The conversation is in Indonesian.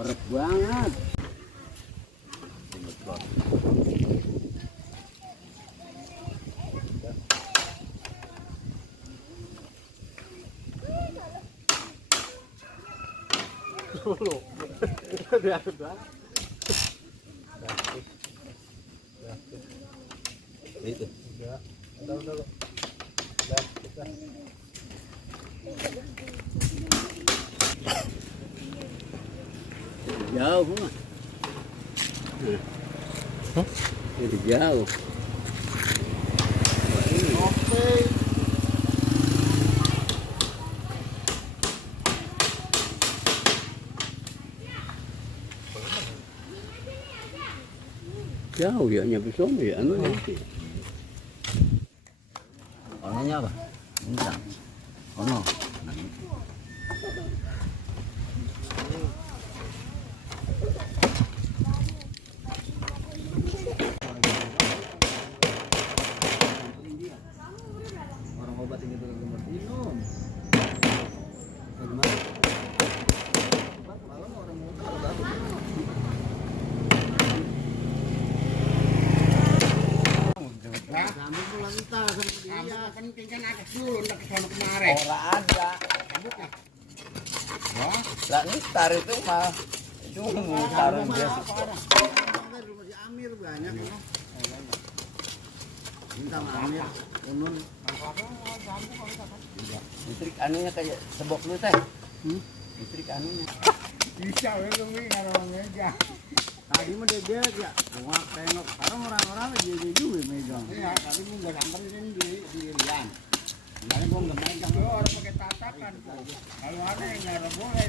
Berat banget. Dulu. Udah. Itu. Udah. Jauh mah. Itu jauh. Oke. Jauh ya nyampe sono ya anu nanti. Warnanya apa? Bintang. Ono. Orang obat ini tuh minum. Bagaimana? Malam orang obat. Rambut pulang kita sama dia. Penting kan agak dulu ndak kesana kemarin. Orang ada. Rambutnya. Lah ntar itu mah itu sarung biasa. Rumah si Amir banyak ya. Minta Amir, Unun. Listrik anunya kayak sebok lu teh. Listrik anunya. Bisa lu ngarang meja. Tadi mah dia aja, muak tengok. Sekarang orang-orang dia juga megang. Iya, tadi gua nggak samperin di Rian. Makanya gua nggak megang. Orang pakai tatakan. Kalau ada yang nggak boleh.